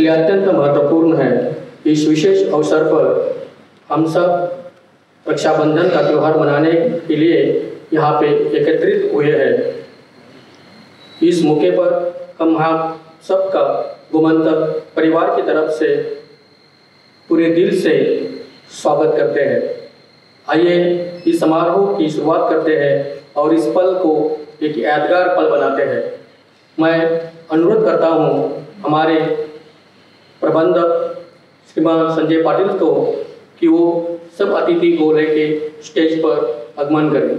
इसके लिए अत्यंत महत्वपूर्ण है। इस विशेष अवसर पर हम सब रक्षाबंधन का त्यौहार मनाने के लिए यहाँ पे एकत्रित हुए हैं। इस मौके पर हम सबका गोमंतक परिवार की तरफ से पूरे दिल से स्वागत करते हैं। आइए इस समारोह की शुरुआत करते हैं और इस पल को एक यादगार पल बनाते हैं। मैं अनुरोध करता हूँ हमारे प्रबंधक श्रीमान संजय पाटिल को कि वो सब अतिथि को लेके स्टेज पर आगमन करें।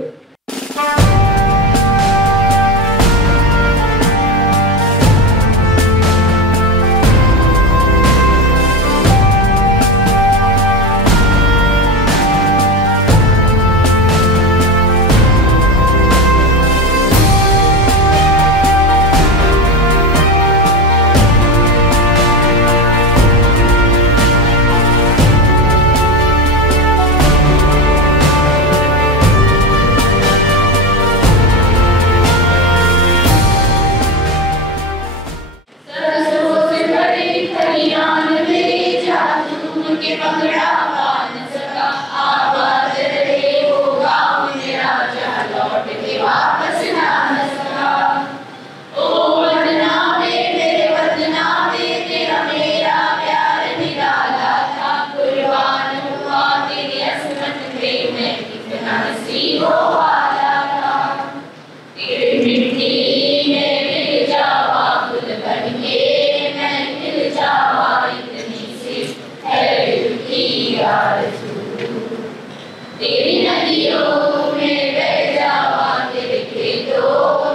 तेरी नदियों में बह जावा, तेरे खेतों